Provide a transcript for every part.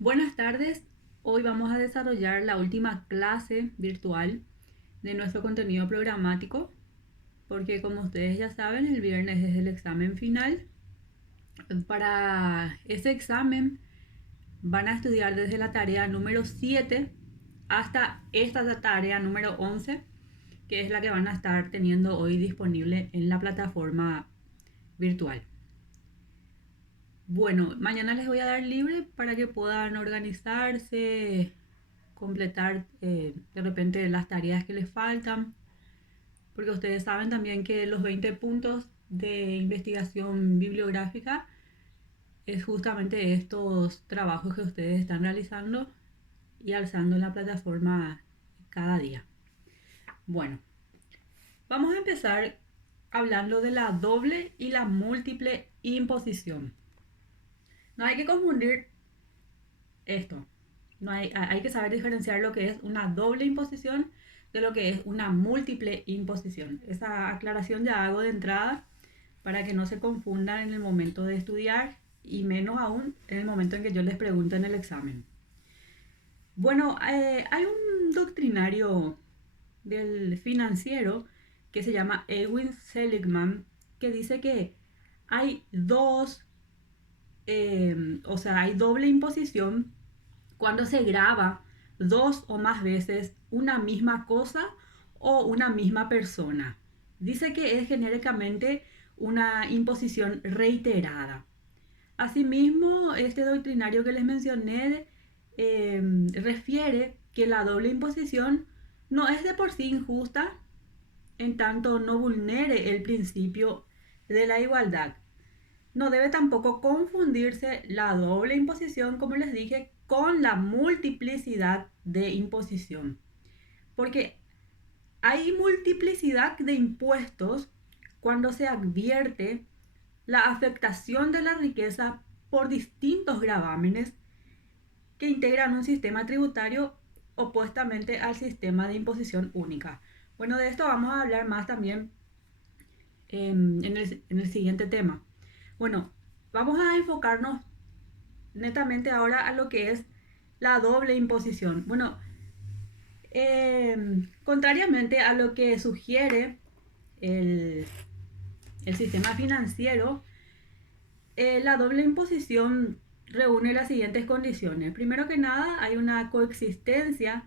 Buenas tardes, hoy vamos a desarrollar la última clase virtual de nuestro contenido programático, porque como ustedes ya saben, el viernes es el examen final. Para ese examen van a estudiar desde la tarea número 7 hasta esta tarea número 11, que es la que van a estar teniendo hoy disponible en la plataforma virtual. Bueno, mañana les voy a dar libre para que puedan organizarse, completar de repente las tareas que les faltan, porque ustedes saben también que los 20 puntos de investigación bibliográfica es justamente estos trabajos que ustedes están realizando y alzando en la plataforma cada día. Bueno, vamos a empezar hablando de la doble y la múltiple imposición. No hay que confundir esto. Hay que saber diferenciar lo que es una doble imposición de lo que es una múltiple imposición. Esa aclaración ya hago de entrada para que no se confundan en el momento de estudiar y menos aún en el momento en que yo les pregunte en el examen. Bueno, hay un doctrinario del financiero que se llama Edwin Seligman que dice que hay hay doble imposición cuando se graba dos o más veces una misma cosa o una misma persona. Dice que es genéricamente una imposición reiterada. Asimismo, este doctrinario que les mencioné refiere que la doble imposición no es de por sí injusta en tanto no vulnere el principio de la igualdad. No debe tampoco confundirse la doble imposición, como les dije, con la multiplicidad de imposición. Porque hay multiplicidad de impuestos cuando se advierte la afectación de la riqueza por distintos gravámenes que integran un sistema tributario opuestamente al sistema de imposición única. Bueno, de esto vamos a hablar más también en el siguiente tema. Bueno, vamos a enfocarnos netamente ahora a lo que es la doble imposición. Bueno, contrariamente a lo que sugiere el, el sistema financiero, la doble imposición reúne las siguientes condiciones. Primero que nada, hay una coexistencia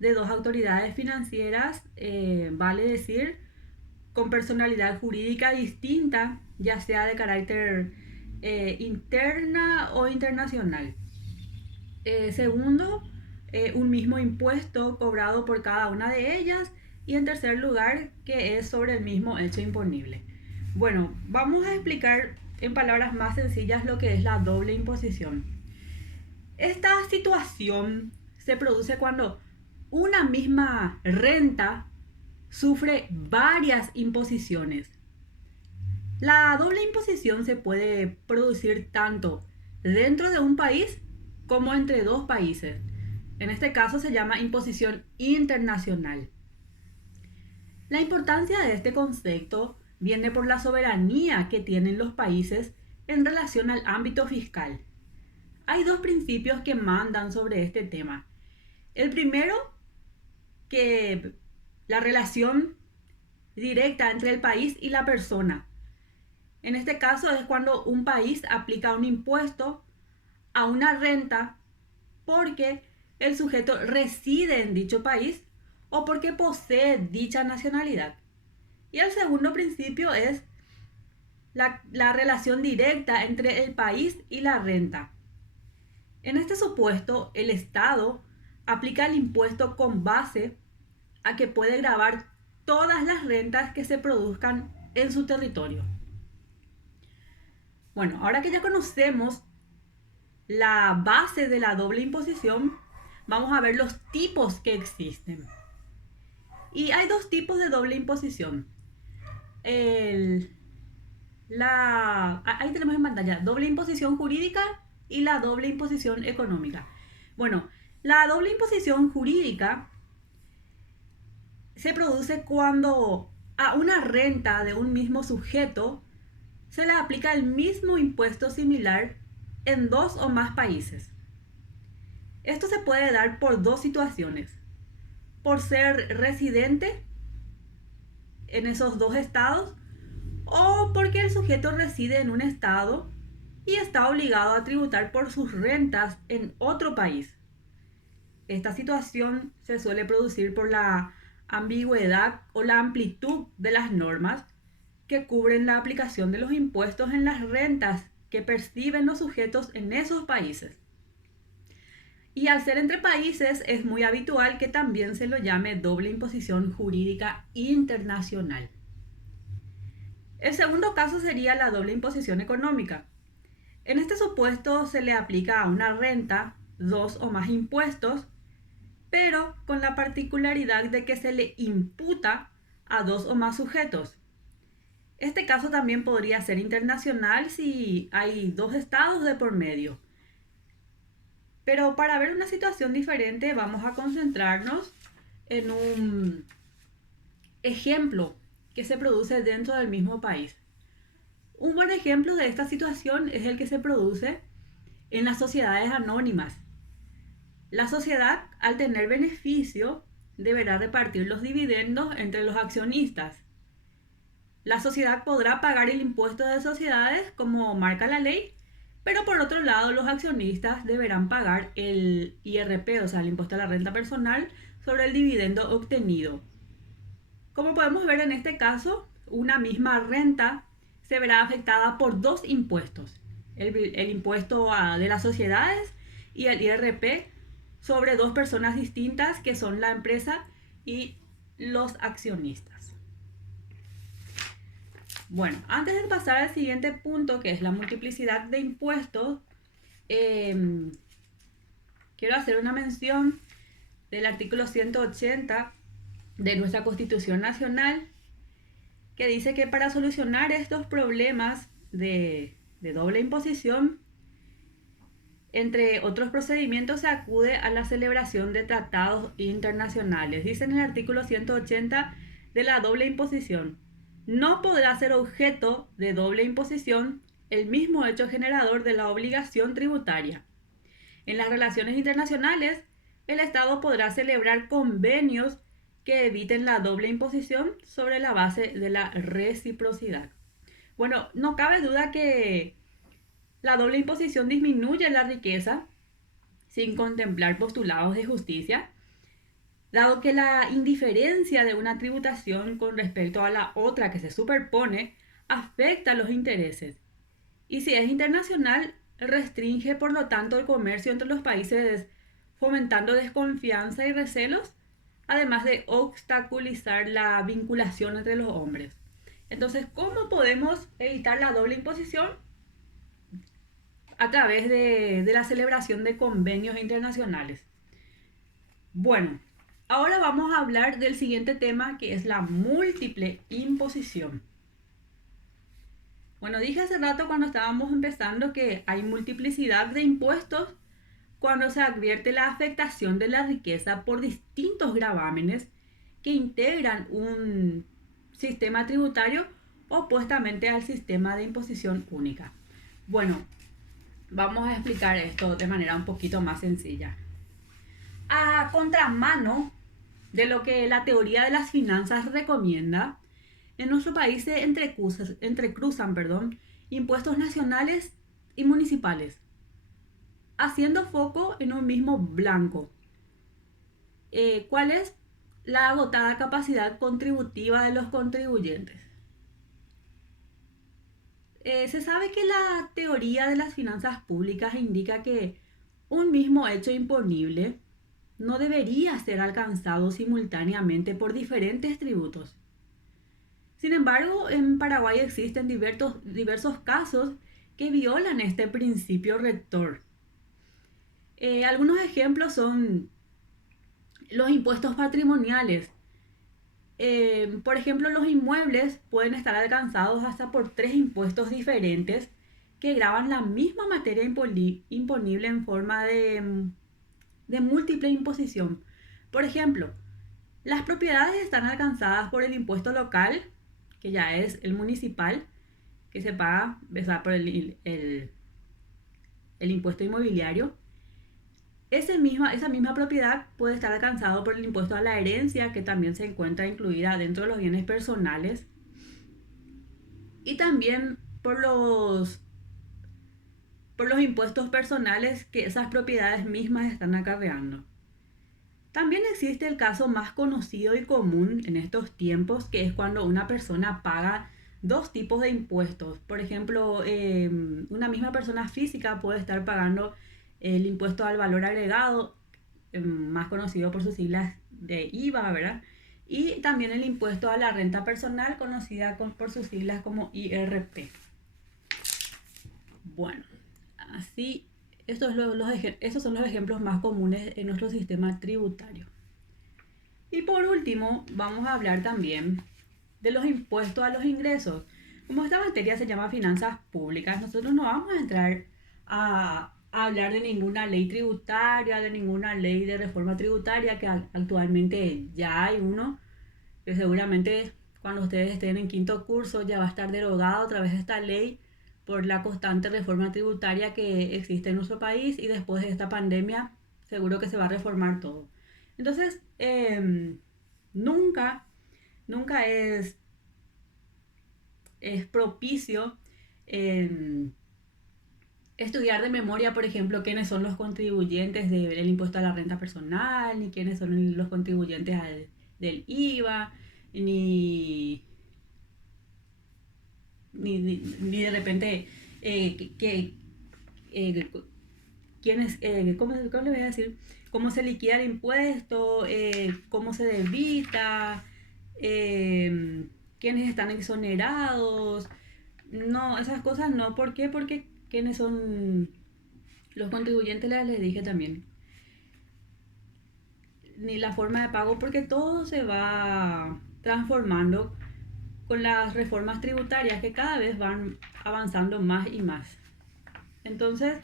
de dos autoridades financieras, vale decir, con personalidad jurídica distinta, ya sea de carácter interna o internacional. Segundo, un mismo impuesto cobrado por cada una de ellas. Y en tercer lugar, que es sobre el mismo hecho imponible. Bueno, vamos a explicar en palabras más sencillas lo que es la doble imposición. Esta situación se produce cuando una misma renta sufre varias imposiciones. La doble imposición se puede producir tanto dentro de un país como entre dos países. En este caso se llama imposición internacional. La importancia de este concepto viene por la soberanía que tienen los países en relación al ámbito fiscal. Hay dos principios que mandan sobre este tema. El primero, que la relación directa entre el país y la persona. En este caso es cuando un país aplica un impuesto a una renta porque el sujeto reside en dicho país o porque posee dicha nacionalidad. Y el segundo principio es la relación directa entre el país y la renta. En este supuesto, el Estado aplica el impuesto con base a que puede gravar todas las rentas que se produzcan en su territorio. Bueno, ahora que ya conocemos la base de la doble imposición, vamos a ver los tipos que existen. Y hay dos tipos de doble imposición. Ahí tenemos en pantalla doble imposición jurídica y la doble imposición económica. Bueno, la doble imposición jurídica se produce cuando a una renta de un mismo sujeto se le aplica el mismo impuesto similar en dos o más países. Esto se puede dar por dos situaciones: por ser residente en esos dos estados o porque el sujeto reside en un estado y está obligado a tributar por sus rentas en otro país. Esta situación se suele producir por la ambigüedad o la amplitud de las normas que cubren la aplicación de los impuestos en las rentas que perciben los sujetos en esos países. Y al ser entre países es muy habitual que también se lo llame doble imposición jurídica internacional. El segundo caso sería la doble imposición económica. En este supuesto se le aplica a una renta dos o más impuestos, pero con la particularidad de que se le imputa a dos o más sujetos. Este caso también podría ser internacional si hay dos estados de por medio. Pero para ver una situación diferente vamos a concentrarnos en un ejemplo que se produce dentro del mismo país. Un buen ejemplo de esta situación es el que se produce en las sociedades anónimas. La sociedad, al tener beneficio, deberá repartir los dividendos entre los accionistas. La sociedad podrá pagar el impuesto de sociedades como marca la ley, pero por otro lado los accionistas deberán pagar el IRP, o sea, el impuesto a la renta personal, sobre el dividendo obtenido. Como podemos ver en este caso, una misma renta se verá afectada por dos impuestos: el impuesto de las sociedades y el IRP sobre dos personas distintas que son la empresa y los accionistas. Bueno, antes de pasar al siguiente punto, que es la multiplicidad de impuestos, quiero hacer una mención del artículo 180 de nuestra Constitución Nacional, que dice que para solucionar estos problemas de doble imposición, entre otros procedimientos, se acude a la celebración de tratados internacionales. Dice en el artículo 180 de la doble imposición: no podrá ser objeto de doble imposición el mismo hecho generador de la obligación tributaria. En las relaciones internacionales, el Estado podrá celebrar convenios que eviten la doble imposición sobre la base de la reciprocidad. Bueno, no cabe duda que la doble imposición disminuye la riqueza sin contemplar postulados de justicia, dado que la indiferencia de una tributación con respecto a la otra que se superpone afecta los intereses. Y si es internacional, restringe por lo tanto el comercio entre los países, fomentando desconfianza y recelos, además de obstaculizar la vinculación entre los hombres. Entonces, ¿cómo podemos evitar la doble imposición? A través de la celebración de convenios internacionales. Bueno, ahora vamos a hablar del siguiente tema, que es la múltiple imposición. Bueno, dije hace rato cuando estábamos empezando que hay multiplicidad de impuestos cuando se advierte la afectación de la riqueza por distintos gravámenes que integran un sistema tributario opuestamente al sistema de imposición única. Bueno, vamos a explicar esto de manera un poquito más sencilla. A contramano de lo que la teoría de las finanzas recomienda, en nuestro país se entrecruzan impuestos nacionales y municipales, haciendo foco en un mismo blanco. ¿Cuál es? La agotada capacidad contributiva de los contribuyentes. Se sabe que la teoría de las finanzas públicas indica que un mismo hecho imponible no debería ser alcanzado simultáneamente por diferentes tributos. Sin embargo, en Paraguay existen diversos casos que violan este principio rector. Algunos ejemplos son los impuestos patrimoniales. Por ejemplo, los inmuebles pueden estar alcanzados hasta por 3 impuestos diferentes que gravan la misma materia imponible en forma de múltiple imposición. Por ejemplo, las propiedades están alcanzadas por el impuesto local, que ya es el municipal, que se paga por el impuesto inmobiliario. Esa misma propiedad puede estar alcanzado por el impuesto a la herencia, que también se encuentra incluida dentro de los bienes personales, y también por los impuestos personales que esas propiedades mismas están acarreando. También existe el caso más conocido y común en estos tiempos, que es cuando una persona paga dos tipos de impuestos. Por ejemplo, una misma persona física puede estar pagando el impuesto al valor agregado, más conocido por sus siglas de IVA, ¿verdad? Y también el impuesto a la renta personal, conocida por sus siglas como IRP. Bueno, así, estos son los ejemplos más comunes en nuestro sistema tributario. Y por último, vamos a hablar también de los impuestos a los ingresos. Como esta materia se llama finanzas públicas, nosotros no vamos a entrar a hablar de ninguna ley tributaria, de ninguna ley de reforma tributaria, que actualmente ya hay uno, que seguramente cuando ustedes estén en quinto curso ya va a estar derogado a través de esta ley por la constante reforma tributaria que existe en nuestro país, y después de esta pandemia seguro que se va a reformar todo. Entonces, nunca es propicio estudiar de memoria, por ejemplo, quiénes son los contribuyentes del impuesto a la renta personal, ni quiénes son los contribuyentes del IVA, ni de repente quiénes, ¿cómo le voy a decir? Cómo se liquida el impuesto, cómo se debita, quiénes están exonerados. No, esas cosas no. ¿Por qué? Porque quiénes son los contribuyentes, les dije también. Ni la forma de pago, porque todo se va transformando con las reformas tributarias que cada vez van avanzando más y más. Entonces,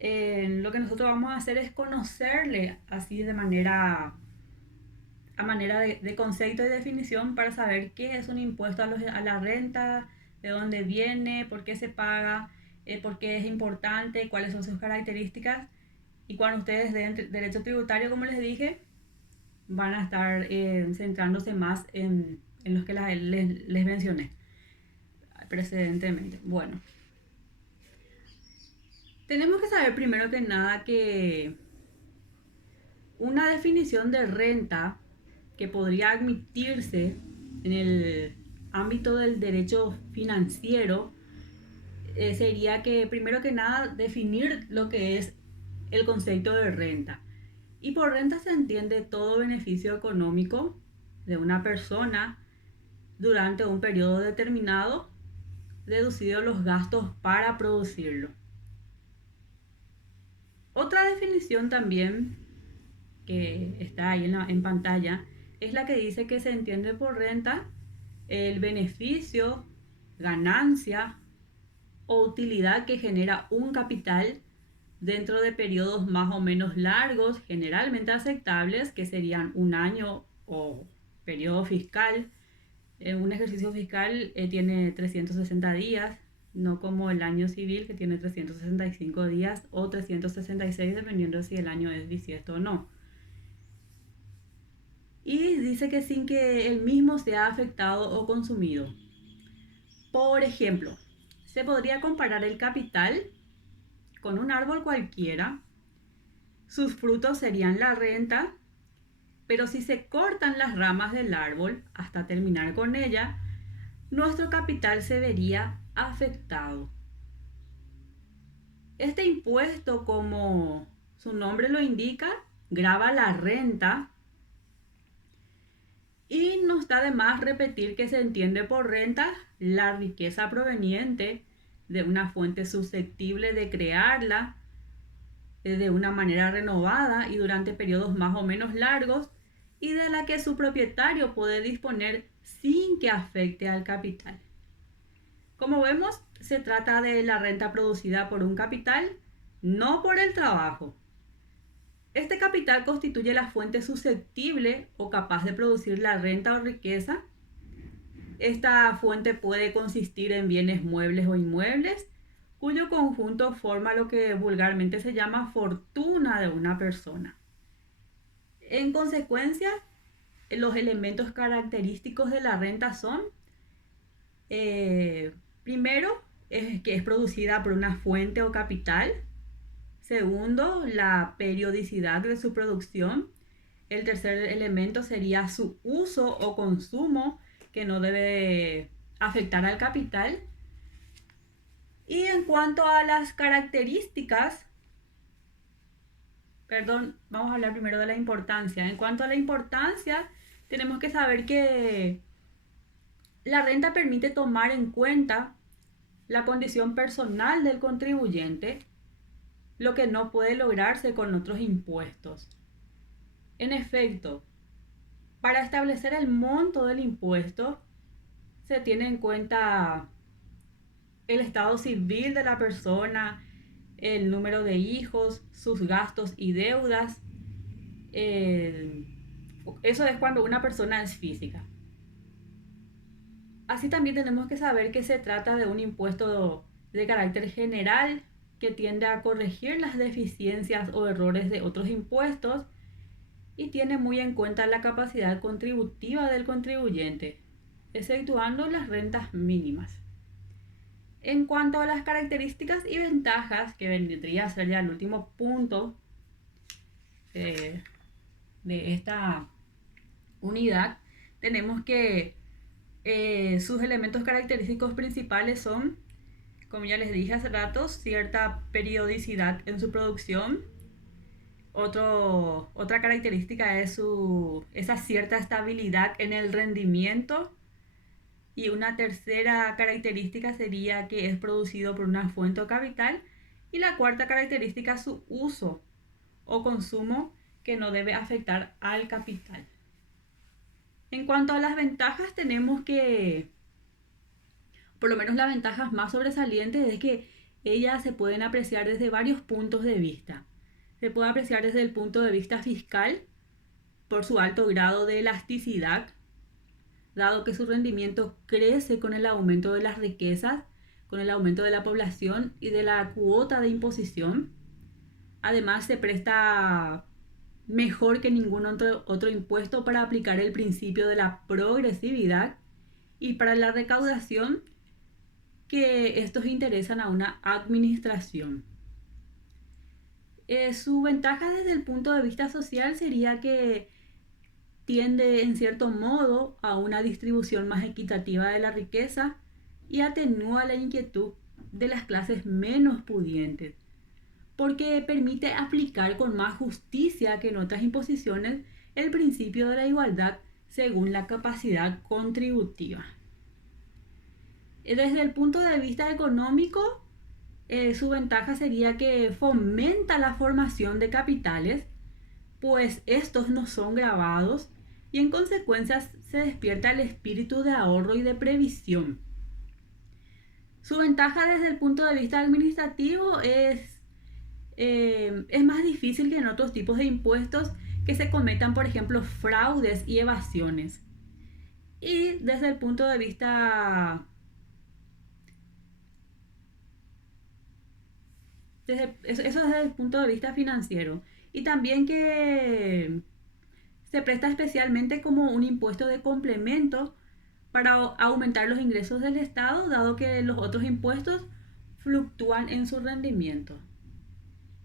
lo que nosotros vamos a hacer es conocerle así a manera de concepto y definición, para saber qué es un impuesto a la renta, de dónde viene, por qué se paga, por qué es importante, cuáles son sus características. Y cuando ustedes den derecho tributario, como les dije, van a estar centrándose más en los que les mencioné precedentemente. Bueno, tenemos que saber primero que nada que una definición de renta que podría admitirse en el ámbito del derecho financiero sería que, primero que nada, definir lo que es el concepto de renta. Y por renta se entiende todo beneficio económico de una persona durante un periodo determinado, deducido los gastos para producirlo. Otra definición también que está ahí en pantalla es la que dice que se entiende por renta el beneficio, ganancia o utilidad que genera un capital dentro de periodos más o menos largos, generalmente aceptables, que serían un año o periodo fiscal. Un ejercicio fiscal tiene 360 días, no como el año civil, que tiene 365 días o 366, dependiendo si el año es bisiesto o no. Y dice que sin que el mismo sea afectado o consumido. Por ejemplo, se podría comparar el capital con un árbol cualquiera. Sus frutos serían la renta, pero si se cortan las ramas del árbol hasta terminar con ella, nuestro capital se vería afectado. Este impuesto, como su nombre lo indica, grava la renta, y no está de más repetir que se entiende por renta la riqueza proveniente de una fuente susceptible de crearla de una manera renovada y durante periodos más o menos largos, y de la que su propietario puede disponer sin que afecte al capital. Como vemos, se trata de la renta producida por un capital, no por el trabajo. Este capital constituye la fuente susceptible o capaz de producir la renta o riqueza. Esta fuente puede consistir en bienes muebles o inmuebles, cuyo conjunto forma lo que vulgarmente se llama fortuna de una persona. En consecuencia, los elementos característicos de la renta son, primero, que es producida por una fuente o capital. Segundo, la periodicidad de su producción. El tercer elemento sería su uso o consumo, que no debe afectar al capital. Y en cuanto a las características, vamos a hablar primero de la importancia. En cuanto a la importancia, tenemos que saber que la renta permite tomar en cuenta la condición personal del contribuyente, lo que no puede lograrse con otros impuestos. En efecto, para establecer el monto del impuesto, se tiene en cuenta el estado civil de la persona, el número de hijos, sus gastos y deudas. Eso es cuando una persona es física. Así también tenemos que saber que se trata de un impuesto de carácter general que tiende a corregir las deficiencias o errores de otros impuestos y tiene muy en cuenta la capacidad contributiva del contribuyente, exceptuando las rentas mínimas. En cuanto a las características y ventajas, que vendría a ser ya el último punto de esta unidad, tenemos que sus elementos característicos principales son, como ya les dije hace rato, cierta periodicidad en su producción. Otra característica es esa cierta estabilidad en el rendimiento. Y una tercera característica sería que es producido por una fuente o capital. Y la cuarta característica, su uso o consumo, que no debe afectar al capital. En cuanto a las ventajas, tenemos que, por lo menos las ventajas más sobresalientes, es que ellas se pueden apreciar desde varios puntos de vista. Se puede apreciar desde el punto de vista fiscal, por su alto grado de elasticidad, dado que su rendimiento crece con el aumento de las riquezas, con el aumento de la población y de la cuota de imposición. Además, se presta mejor que ningún otro impuesto para aplicar el principio de la progresividad y para la recaudación, que estos interesan a una administración. Su ventaja desde el punto de vista social sería que tiende en cierto modo a una distribución más equitativa de la riqueza y atenúa la inquietud de las clases menos pudientes, porque permite aplicar con más justicia que en otras imposiciones el principio de la igualdad según la capacidad contributiva. Desde el punto de vista económico, su ventaja sería que fomenta la formación de capitales, pues estos no son gravados y en consecuencia se despierta el espíritu de ahorro y de previsión. Su ventaja desde el punto de vista administrativo es más difícil que en otros tipos de impuestos que se cometan, por ejemplo, fraudes y evasiones. Y desde el punto de vista eso desde el punto de vista financiero. Y también que se presta especialmente como un impuesto de complemento para aumentar los ingresos del Estado, dado que los otros impuestos fluctúan en su rendimiento.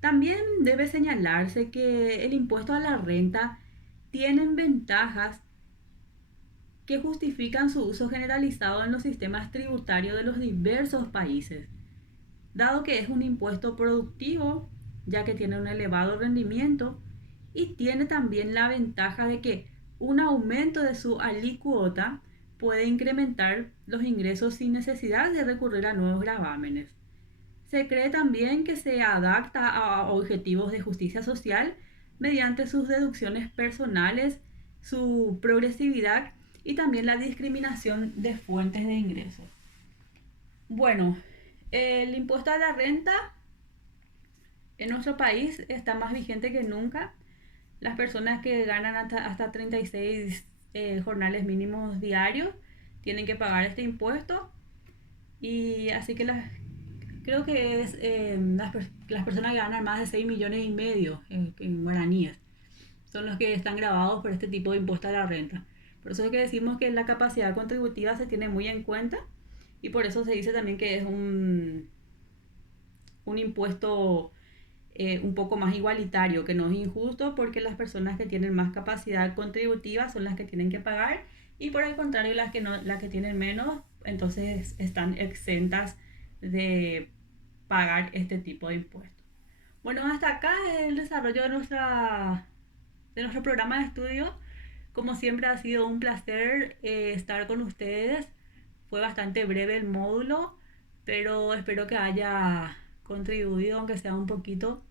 También debe señalarse que el impuesto a la renta tiene ventajas que justifican su uso generalizado en los sistemas tributarios de los diversos países, dado que es un impuesto productivo, ya que tiene un elevado rendimiento, y tiene también la ventaja de que un aumento de su alícuota puede incrementar los ingresos sin necesidad de recurrir a nuevos gravámenes. Se cree también que se adapta a objetivos de justicia social mediante sus deducciones personales, su progresividad y también la discriminación de fuentes de ingresos. Bueno, el impuesto a la renta en nuestro país está más vigente que nunca. Las personas que ganan hasta 36 jornales mínimos diarios tienen que pagar este impuesto, y así que Creo que es las personas que ganan más de 6,5 millones en guaraníes. Son los que están grabados por este tipo de impuesto a la renta. Por eso es que decimos que la capacidad contributiva se tiene muy en cuenta y por eso se dice también que es un impuesto un poco más igualitario, que no es injusto porque las personas que tienen más capacidad contributiva son las que tienen que pagar y por el contrario las que, no, las que tienen menos entonces están exentas de pagar este tipo de impuestos. Bueno, hasta acá el desarrollo de nuestro programa de estudio. Como siempre ha sido un placer estar con ustedes. Fue bastante breve el módulo, pero espero que haya contribuido, aunque sea un poquito,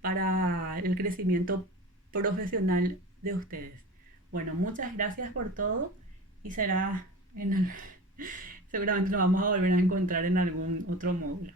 para el crecimiento profesional de ustedes. Bueno, muchas gracias por todo y será en seguramente nos vamos a volver a encontrar en algún otro módulo.